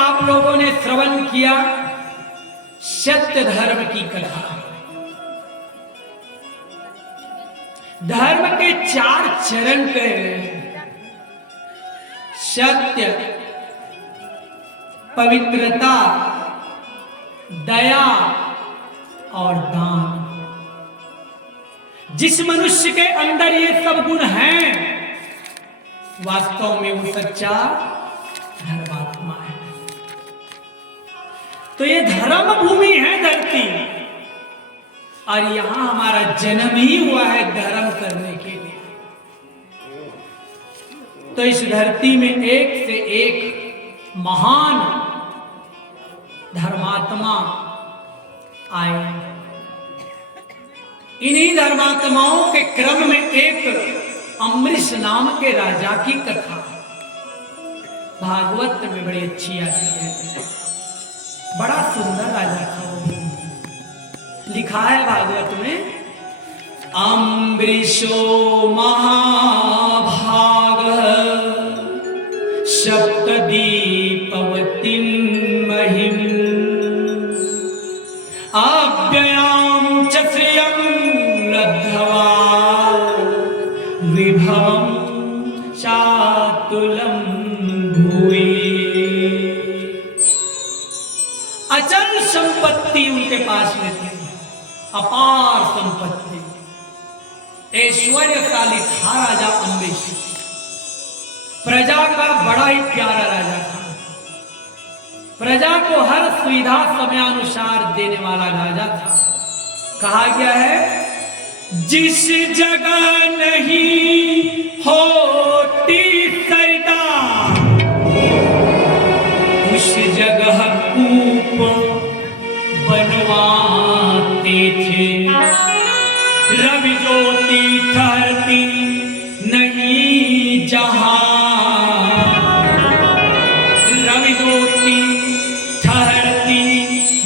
आप लोगों ने श्रवण किया सत्य धर्म की कथा। धर्म के 4 चरण कह रहे हैं। सत्य, पवित्रता, दया और दान। जिस मनुष्य के अंदर ये सब गुण हैं, वास्तव में वो सच्चा धर्मात्मा है। तो ये धर्म भूमि है धरती, और यहां हमारा जन्म ही हुआ है धर्म करने के लिए। तो इस धरती में एक से एक महान धर्मात्मा आए। इन्हीं धर्मात्माओं के क्रम में एक अम्बरीश नाम के राजा की कथा भागवत में बड़ी अच्छी आती है। बड़ा सुंदर राजा था वो। लिखा है भागवत में, अम्बरीशो महाभाग सप्तदीपवतीं महिम अव्ययां च श्रियं लब्ध्वा विभवं चातुलं भूयि। अचल संपत्ति उनके पास में थी, अपार संपत्ति, ऐश्वर्यशाली था राजा अम्बरीश। प्रजा का बड़ा ही प्यारा राजा था। प्रजा को हर सुविधा समयानुसार देने वाला राजा था। कहा गया है, जिस जगह नहीं होती सरिता उस जगह कूप बनवाते थे। रवि ज्योति ठहरती नहीं जहां, रवि ज्योति ठहरती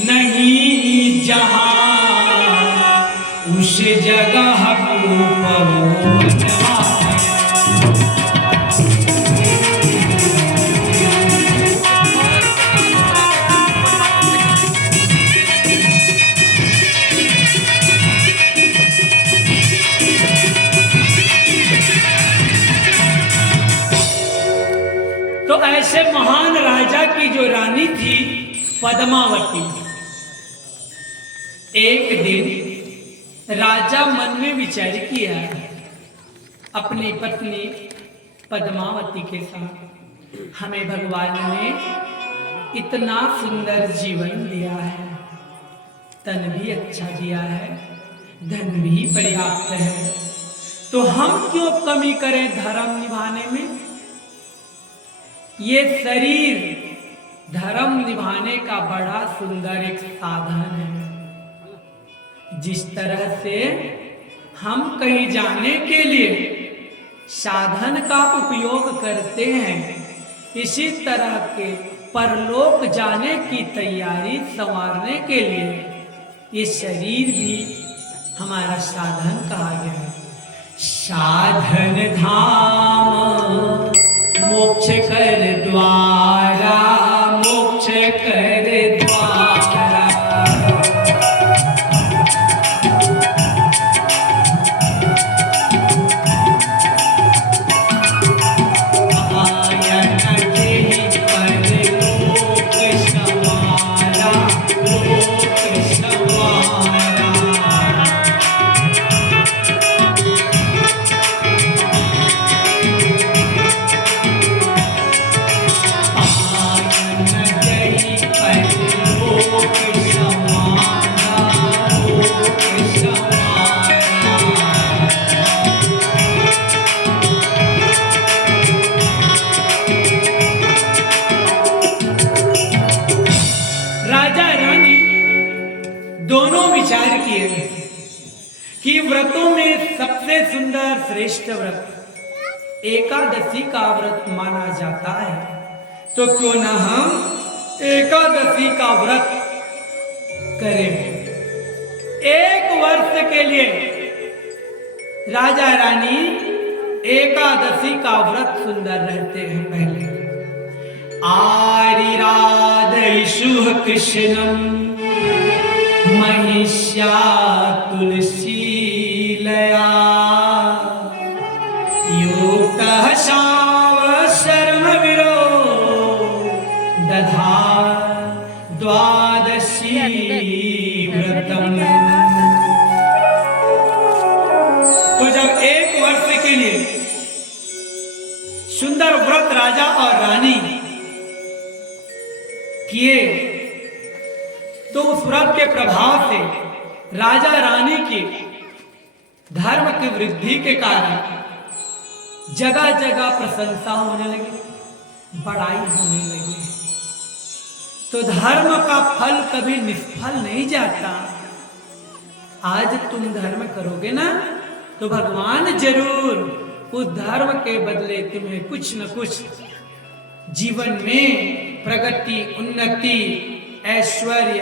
नहीं जहां उस जगह कूप बनवाते। तो ऐसे महान राजा की जो रानी थी पद्मावती, एक दिन राजा मन में विचार किया अपनी पत्नी पद्मावती के साथ, हमें भगवान ने इतना सुंदर जीवन दिया है, तन भी अच्छा दिया है, धन भी पर्याप्त है, तो हम क्यों कमी करें धर्म निभाने में। ये शरीर धर्म निभाने का बड़ा सुंदर एक साधन है। जिस तरह से हम कहीं जाने के लिए साधन का उपयोग करते हैं, इसी तरह के परलोक जाने की तैयारी संवारने के लिए ये शरीर भी हमारा साधन कहा गया है। साधन धाम मोक्ष कर द्वारा, मोक्ष कर द्वारा। आयन के परलोक संवारा, लोक संवारा। कि व्रतों में सबसे सुंदर श्रेष्ठ व्रत एकादशी का व्रत माना जाता है, तो क्यों ना हम एकादशी का व्रत करें। एक वर्ष के लिए राजा रानी एकादशी का व्रत सुंदर रहते हैं। पहले आरी रात विशुः कृष्णं महिष्या तुलसीलया योक्तः शावशर्मविरो दधार द्वादशी व्रतम्। तो जब 1 वर्ष के लिए सुंदर व्रत राजा और रानी किए, तो उस व्रत के प्रभाव से राजा रानी के धर्म की वृद्धि के कारण जगह जगह प्रशंसा होने लगी, बड़ाई होने लगी। तो धर्म का फल कभी निष्फल नहीं जाता। आज तुम धर्म करोगे ना, तो भगवान जरूर उस धर्म के बदले तुम्हें कुछ न कुछ जीवन में प्रगति, उन्नति, ऐश्वर्य,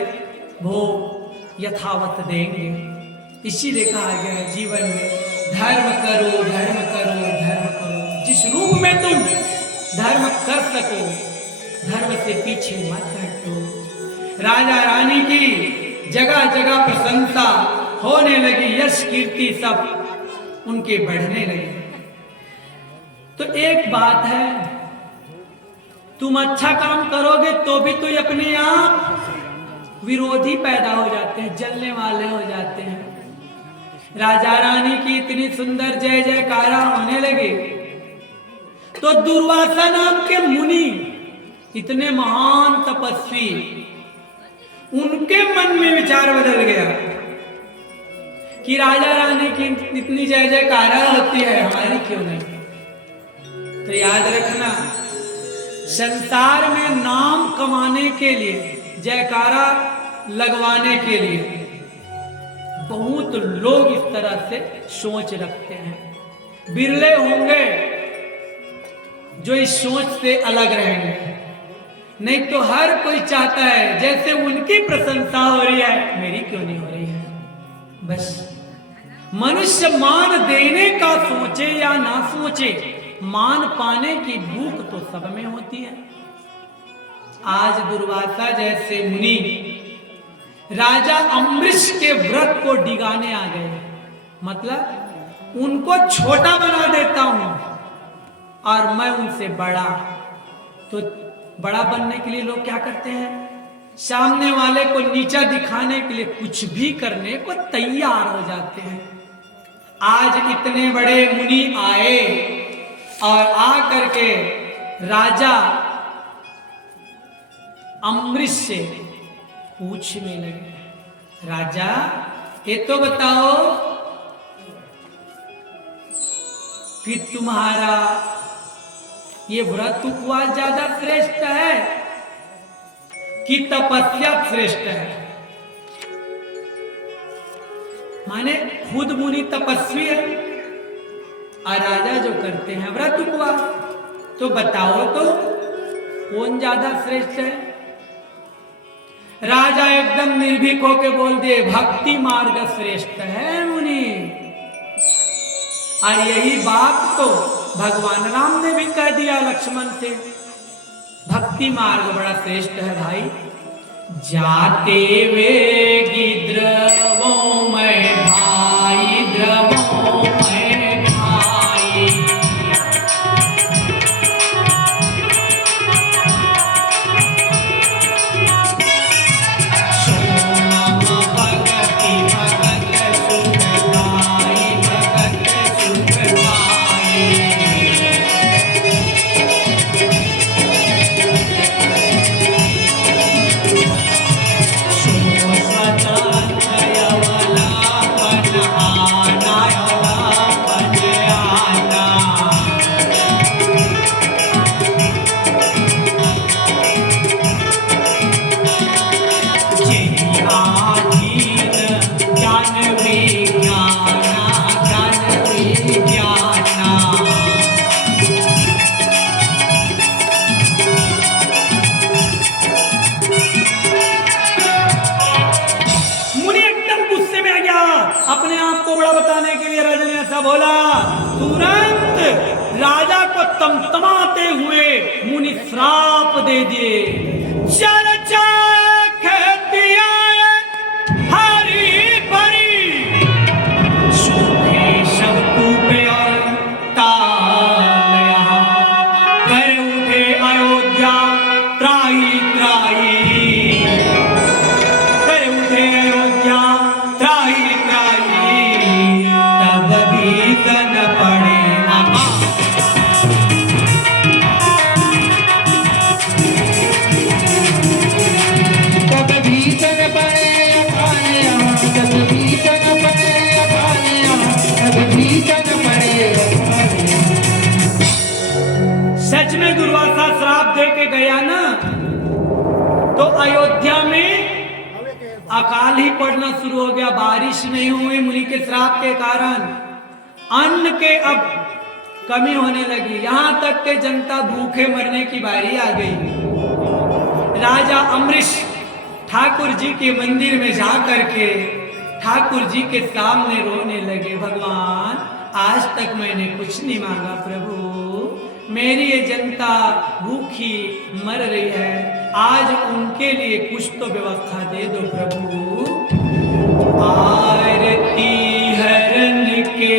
भोग यथावत देंगे। इसीलिए कहा गया है जीवन में धर्म करो, धर्म करो, धर्म करो। जिस रूप में तुम धर्म कर सको, धर्म से पीछे मत हटो। राजा रानी की जगह जगह प्रशंसा होने लगी, यश कीर्ति सब उनके बढ़ने लगे। तो एक बात है, तुम अच्छा काम करोगे तो भी तो अपने आप विरोधी पैदा हो जाते हैं, जलने वाले हो जाते हैं। राजा रानी की इतनी सुंदर जय जयकारा होने लगे, तो दुर्वासा नाम के मुनि, इतने महान तपस्वी, उनके मन में विचार बदल गया कि राजा रानी की इतनी जय जयकारा होती है, हमारी क्यों नहीं। तो याद रखना, संसार में नाम कमाने के लिए, जयकारा लगवाने के लिए बहुत लोग इस तरह से सोच रखते हैं। बिरले होंगे जो इस सोच से अलग रहेंगे, नहीं तो हर कोई चाहता है जैसे उनकी प्रशंसा हो रही है, मेरी क्यों नहीं हो रही है। बस मनुष्य मान देने का सोचे या ना सोचे, मान पाने की भूख तो सब में होती है। आज दुर्वासा जैसे मुनि राजा अम्बरीश के व्रत को डिगाने आ गए, मतलब उनको छोटा बना देता हूं और मैं उनसे बड़ा। तो बड़ा बनने के लिए लोग क्या करते हैं, सामने वाले को नीचा दिखाने के लिए कुछ भी करने को तैयार हो जाते हैं। आज इतने बड़े मुनि आए और आ करके राजा अम्बरीश से पूछने लगे, राजा ये तो बताओ कि तुम्हारा ये व्रत उपवास ज्यादा श्रेष्ठ है कि तपस्या श्रेष्ठ है। माने खुद मुनि तपस्वी है और राजा जो करते हैं व्रत उपवास, तो बताओ तो कौन ज्यादा श्रेष्ठ है। राजा एकदम निर्भीक होकर बोल दिए, भक्ति मार्ग श्रेष्ठ है मुनि। और यही बात तो भगवान राम ने भी कह दिया लक्ष्मण से, भक्ति मार्ग बड़ा श्रेष्ठ है भाई। जाते वेगी द्रवों में भाई, द्रवों में भाई। बोला, तुरंत राजा को तमतमाते हुए मुनि श्राप दे दिए, चल चल तो अयोध्या में अकाल ही पड़ना शुरू हो गया, बारिश नहीं हुई मुनि के श्राप के कारण, अन्न के अब कमी होने लगी, यहां तक के जनता भूखे मरने की बारी आ गई। राजा अम्बरीश ठाकुर जी के मंदिर में जा करके ठाकुर जी के सामने रोने लगे, भगवान आज तक मैंने कुछ नहीं मांगा प्रभु, मेरी ये जनता भूखी मर रही है, आज उनके लिए कुछ तो व्यवस्था दे दो प्रभु। आरती हरण के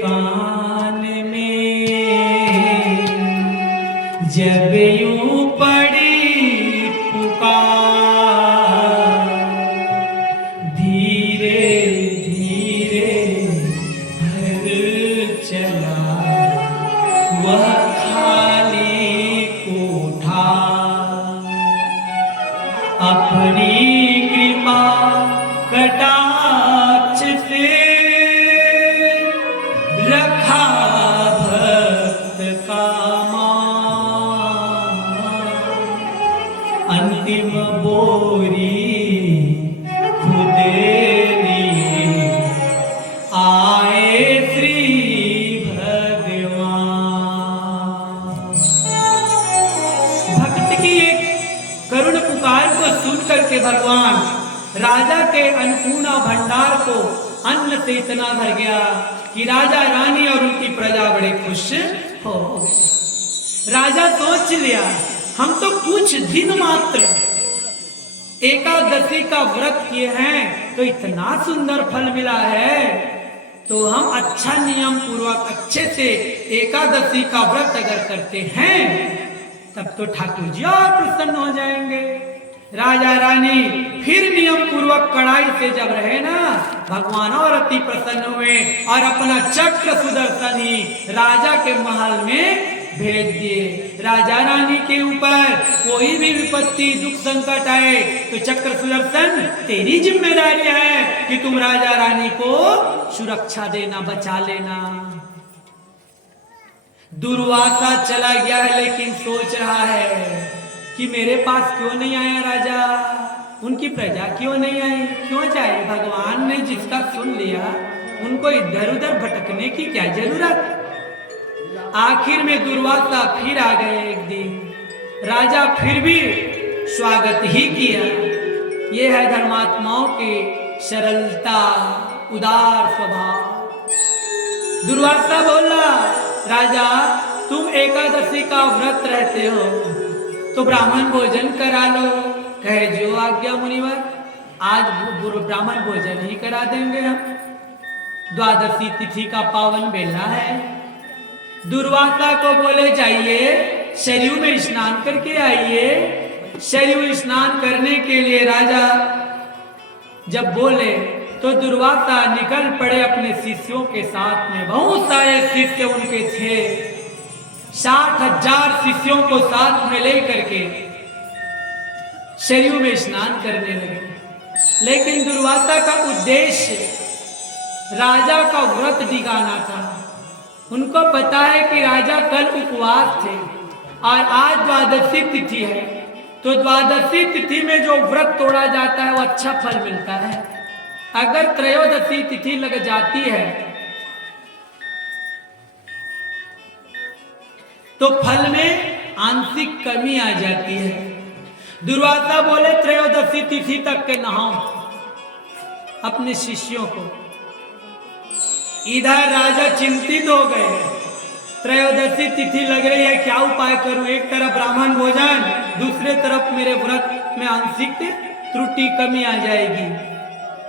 कान में जब यूं पड़ी पुकार, धीरे धीरे भर चला वह खाली कोठा, अपनी कृपा कटाक्ष से रखा भक्त का मान, अंतिम बोरी खुद लिए आए श्री भगवान। भक्त की एक करुण पुकार को सुन करके भगवान राजा के अन्नपूर्णा भंडार को अन्न से इतना भर गया कि राजा रानी और उनकी प्रजा बड़े खुश हो गए। राजा सोच लिया हम तो कुछ दिन मात्र एकादशी का व्रत किए हैं तो इतना सुंदर फल मिला है, तो हम अच्छा नियम पूर्वक अच्छे से एकादशी का व्रत अगर करते हैं तब तो ठाकुर जी और प्रसन्न हो जाएंगे। राजा रानी फिर नियम पूर्वक कड़ाई से जब रहे ना, भगवान और अति प्रसन्न हुए और अपना चक्र सुदर्शन ही राजा के महल में भेज दिए। राजा रानी के ऊपर कोई भी विपत्ति दुख संकट आए तो चक्र सुदर्शन तेरी जिम्मेदारी है कि तुम राजा रानी को सुरक्षा देना, बचा लेना। दुर्वासा चला गया है लेकिन सोच रहा है कि मेरे पास क्यों नहीं आया राजा, उनकी प्रजा क्यों नहीं आई, क्यों जाए, भगवान ने जिसका सुन लिया उनको इधर उधर भटकने की क्या जरूरत। आखिर में दुर्वासा फिर आ गए एक दिन, राजा फिर भी स्वागत ही किया। ये है धर्मात्माओं की सरलता, उदार स्वभाव। दुर्वासा बोला राजा तुम एकादशी का व्रत रहते हो तो ब्राह्मण भोजन करा लो। कहे जो आज्ञा मुनिवर, आज ब्राह्मण भोजन ही करा देंगे हम, द्वादशी तिथि का पावन बेला है। दुर्वासा को बोले जाइए सरयू में स्नान करके आइए। सरयू स्नान करने के लिए राजा जब बोले तो दुर्वासा निकल पड़े अपने शिष्यों के साथ में। बहुत सारे शिष्य उनके थे, 60,000 शिष्यों को साथ में लेकर के सरयू में स्नान करने लगे। लेकिन दुर्वासा का उद्देश्य राजा का व्रत डिगाना था। उनको पता है कि राजा कल उपवास थे और आज द्वादशी तिथि है, तो द्वादशी तिथि में जो व्रत तोड़ा जाता है वो अच्छा फल मिलता है। अगर त्रयोदशी तिथि लग जाती है तो फल में आंशिक कमी आ जाती है। दुर्वासा बोले त्रयोदशी तिथि तक के नहाओ अपने शिष्यों को। इधर राजा चिंतित हो गए, त्रयोदशी तिथि लग रही है, क्या उपाय करूं। एक तरफ ब्राह्मण भोजन, दूसरे तरफ मेरे व्रत में आंशिक त्रुटि कमी आ जाएगी।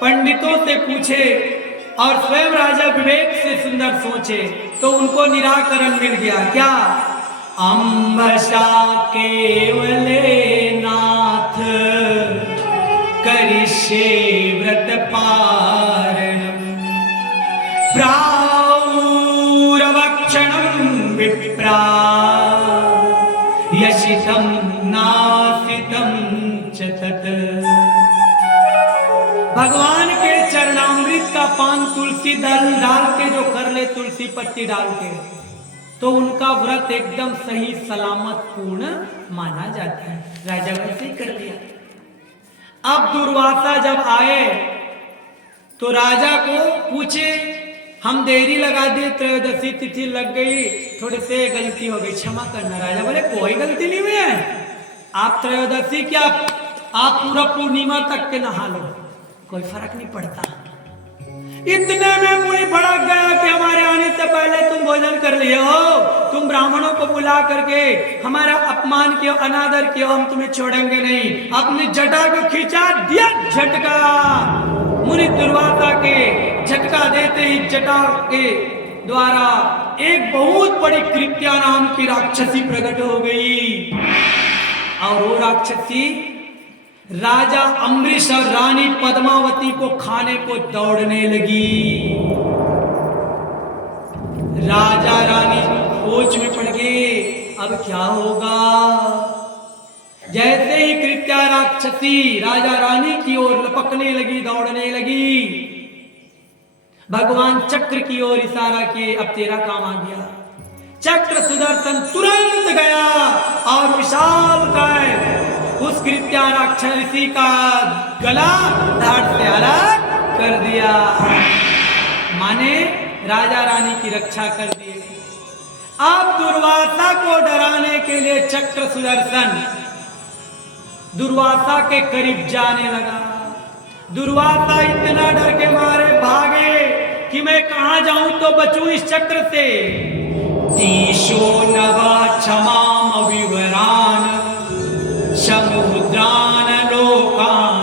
पंडितों से पूछे और स्वयं राजा विवेक से सुंदर सोचे तो उनको निराकरण मिल गया। क्या? अम्बसा केवले नाथ करिष्ये व्रत पारणम प्राउरवक्षणं विप्रा यशितं नासितं च तत्। भगवान के चरणामृत का पान तुलसी दल डाल के जो कर ले, तुलसी पत्ती डाल के, तो उनका व्रत एकदम सही सलामत पूर्ण माना जाता है। राजा वैसे ही कर लिया। अब दुर्वासा जब आए तो राजा को पूछे, हम देरी लगा दिए, त्रयोदशी तिथि लग गई, थोड़े से गलती हो गई, क्षमा करना। राजा बोले कोई गलती नहीं हुई है, आप त्रयोदशी क्या आप पूरा पूर्णिमा तक के नहा लो, कोई फर्क नहीं पड़ता। इतने में मुनि भड़क गया कि हमारे आने से पहले तुम भोजन कर लिए हो, तुम ब्राह्मणों को बुला करके हमारा अपमान किया, अनादर किया, हम तुम्हें छोड़ेंगे नहीं। अपनी जटा को खींचा, दिया झटका। मुनि दुर्वासा के झटका देते ही जटा के द्वारा एक बहुत बड़ी कृत्या नाम की राक्षसी प्रकट हो गई। और वो राक्षसी राजा अम्बरीश और रानी पद्मावती को खाने को दौड़ने लगी। राजा रानी सोच में पड़ गए, अब क्या होगा। जैसे ही कृत्या राक्षसी राजा रानी की ओर लपकने लगी, दौड़ने लगी, भगवान चक्र की ओर इशारा किए, अब तेरा काम आ गया। चक्र सुदर्शन तुरंत गया और विशालकाय उस कृत्या राक्षसी का गला धाड़ से अलग कर दिया, माने राजा रानी की रक्षा कर दिए। अब दुर्वासा को डराने के लिए चक्र सुदर्शन दुर्वासा के करीब जाने लगा। दुर्वासा इतना डर के मारे भागे कि मैं कहां जाऊं तो बचूं इस चक्र से। दिशो नवा क्षमाम विवरान समुद्रान लोकान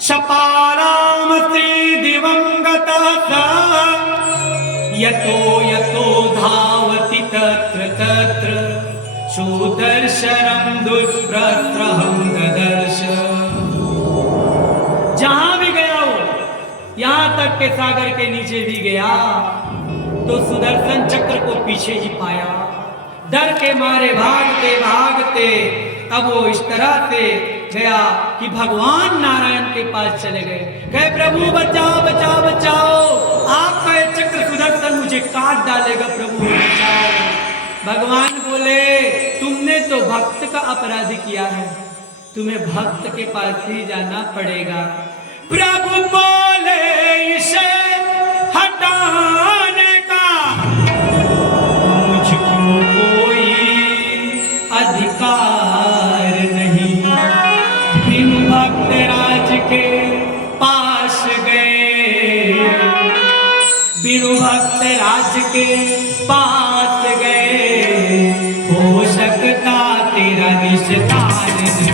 शपालाम श्री दिवंगतः यतो यतो धावति तत्र तत्र सुदर्शनम दुष्प्रहं ददर्श। जहां भी गया वो, यहां तक के सागर के नीचे भी गया तो सुदर्शन चक्र को पीछे ही पाया। डर के मारे भागते भागते अब वो इस तरह से गया कि भगवान नारायण के पास चले गए। कहे प्रभु बचाओ बचाओ बचाओ, आपका ये चक्र सुदर्शन मुझे काट डालेगा, प्रभु बचाओ। भगवान बोले तुमने तो भक्त का अपराध किया है, तुम्हें भक्त के पास ही जाना पड़ेगा। प्रभु बोले इसे हटाने का मुझको कोई अधिकार नहीं। बिनु भक्त राज के पास गए, बिनु भक्त राज के पास गए, हो सकता तेरा निस्तार नहीं।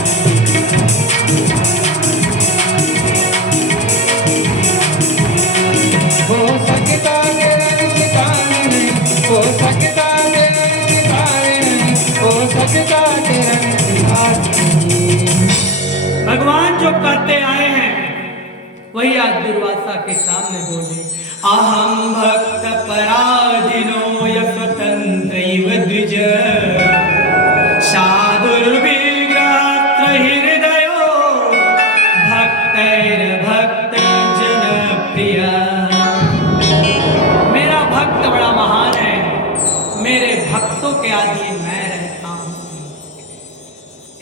हो सकता तेरा निस्तार नहीं, हो सकता तेरा निस्तार नहीं, हो सकता तेरा निस्तार नहीं। भगवान जो कहते आए हैं वही आज दुर्वासा के सामने बोले। अहम भक्त पराधीनो यस्वतंत्रैव द्विज साधुर्विग्रह हृदयो भक्तैर्भक्त जनप्रिय। मेरा भक्त बड़ा महान है, मेरे भक्तों के आदि मैं रहता हूं।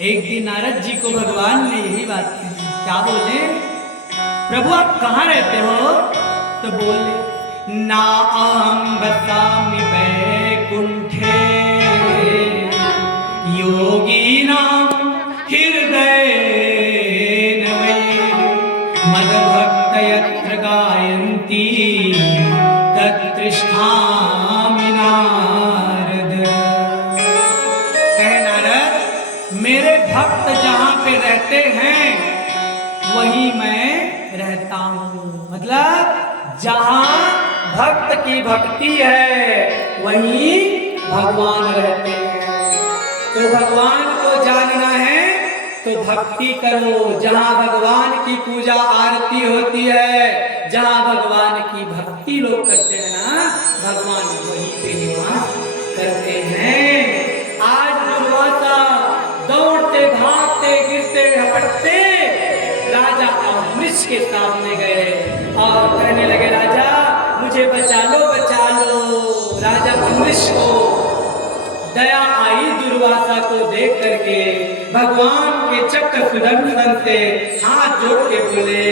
एक दिन नारद जी को भगवान ने यही बात कही। क्या बोले? प्रभु आप कहाँ रहते हो? तो बोले ना अहं वसामि वैकुंठे योगिनां हृदये वै मद्भक्त यत्र गायन्ति तत्र तिष्ठामि नारद। कहे नारद मेरे भक्त जहां पे रहते हैं वहीं मैं रहता हूं। मतलब जहां भक्त की भक्ति है वहीं भगवान रहते हैं। तो भगवान को जानना है तो भक्ति करो। जहां भगवान की पूजा आरती होती है, जहां भगवान की भक्ति लोग करते हैं ना, भगवान वहीं पे निवास करते हैं। आज दुर्वासा दौड़ते भागते गिरते झपटते राजा अम्बरीश के सामने गए और कहने लगे राजा मुझे बचा लो बचा लो। राजा अम्बरीश को दया आई दुर्वासा को देख करके, भगवान के चक्र सुदर्शन से हाथ जोड़ के बोले,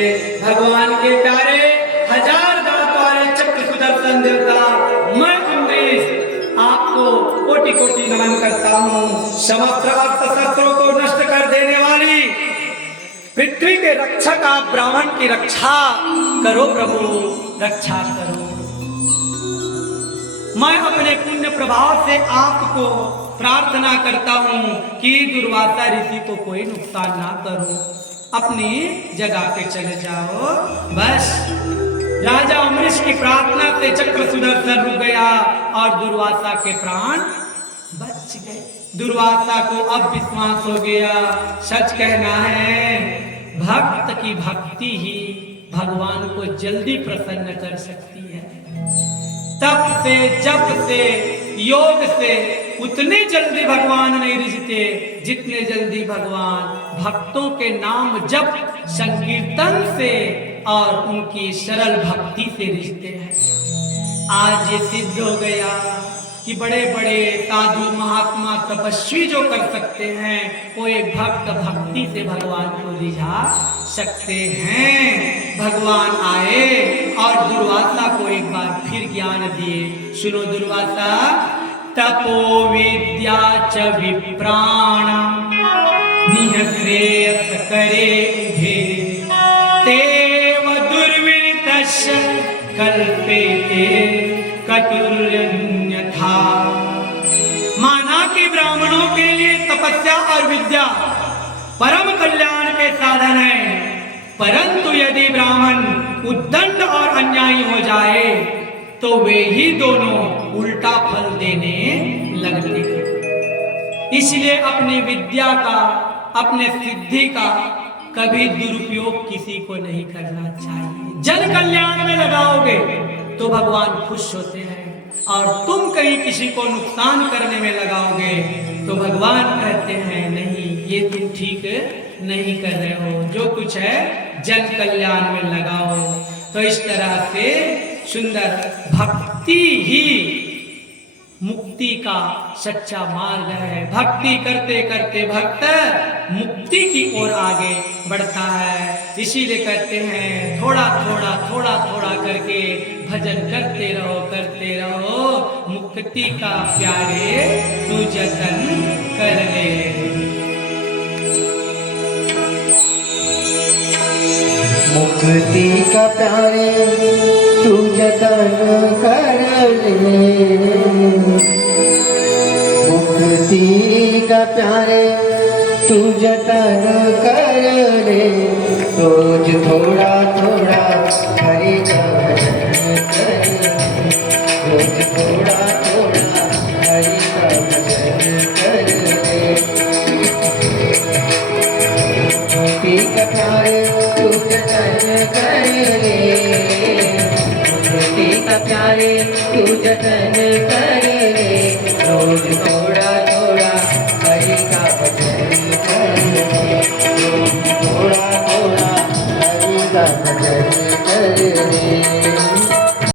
भगवान के प्यारे 1000 दांत वाले चक्र सुदर्शन देवता, मैं अम्बरीश आपको कोटि कोटि नमन करता हूँ। समस्त अस्त्र शस्त्रों को नष्ट कर देने वाली पृथ्वी के रक्षक आप ब्राह्मण की रक्षा करो प्रभु, रक्षा करो। मैं अपने पुण्य प्रभाव से आपको प्रार्थना करता हूँ कि दुर्वासा ऋषि को कोई नुकसान ना करो, अपनी जगह पे चले जाओ। बस राजा अम्बरीश की प्रार्थना से चक्र सुदर्शन रुक गया और दुर्वासा के प्राण बच गए। दुर्वासा को अब विश्वास हो गया, सच कहना है भक्त की भक्ति ही भगवान को जल्दी प्रसन्न कर सकती है। तप से, जप से, योग से उतने जल्दी भगवान नहीं रिझते जितने जल्दी भगवान भक्तों के नाम जप संकीर्तन से और उनकी सरल भक्ति से रिझते हैं। आज ये सिद्ध हो गया कि बड़े बड़े साधु महात्मा तपस्वी जो कर सकते हैं वो एक भक्त भक्ति से भगवान को रिझा सकते हैं। भगवान आए और दुर्वासा को एक बार फिर ज्ञान दिए। सुनो दुर्वासा, तपो विद्या च विप्राणम निःश्रेयस करे उभे तेव दुर्विनीतस्य कल्पेते कतुर्यन्यथा। माना कि ब्राह्मणों के लिए तपस्या और विद्या परम कल्याण के साधन है, परंतु यदि ब्राह्मण उद्दंड और अन्यायी हो जाए तो वे ही दोनों उल्टा फल देने लगते हैं। इसलिए अपनी विद्या का, अपने सिद्धि का कभी दुरुपयोग किसी को नहीं करना चाहिए। जन कल्याण में लगाओगे तो भगवान खुश होते हैं, और तुम कहीं किसी को नुकसान करने में लगाओगे तो भगवान कहते हैं नहीं, ये तुम ठीक नहीं कर रहे हो, जो कुछ है जन कल्याण में लगाओ। तो इस तरह से सुंदर भक्ति ही मुक्ति का सच्चा मार्ग है। भक्ति करते करते भक्त मुक्ति की ओर आगे बढ़ता है। इसीलिए कहते हैं थोड़ा थोड़ा थोड़ा थोड़ा करके भजन करते रहो, मुक्ति का प्यारे तू जतन कर ले। मुक्ति का प्यारे तू जतन कर ले, मुक्ति का प्यारे तू जतन कर ले। रोज थोड़ा थोड़ा हरि का भजन कर, रोज थोड़ा थोड़ा हरि का भजन कर ले। मुक्ति का प्यारे तू जतन कर ले, मुक्ति का प्यारे तू जतन कर ले। रोज थोड़ा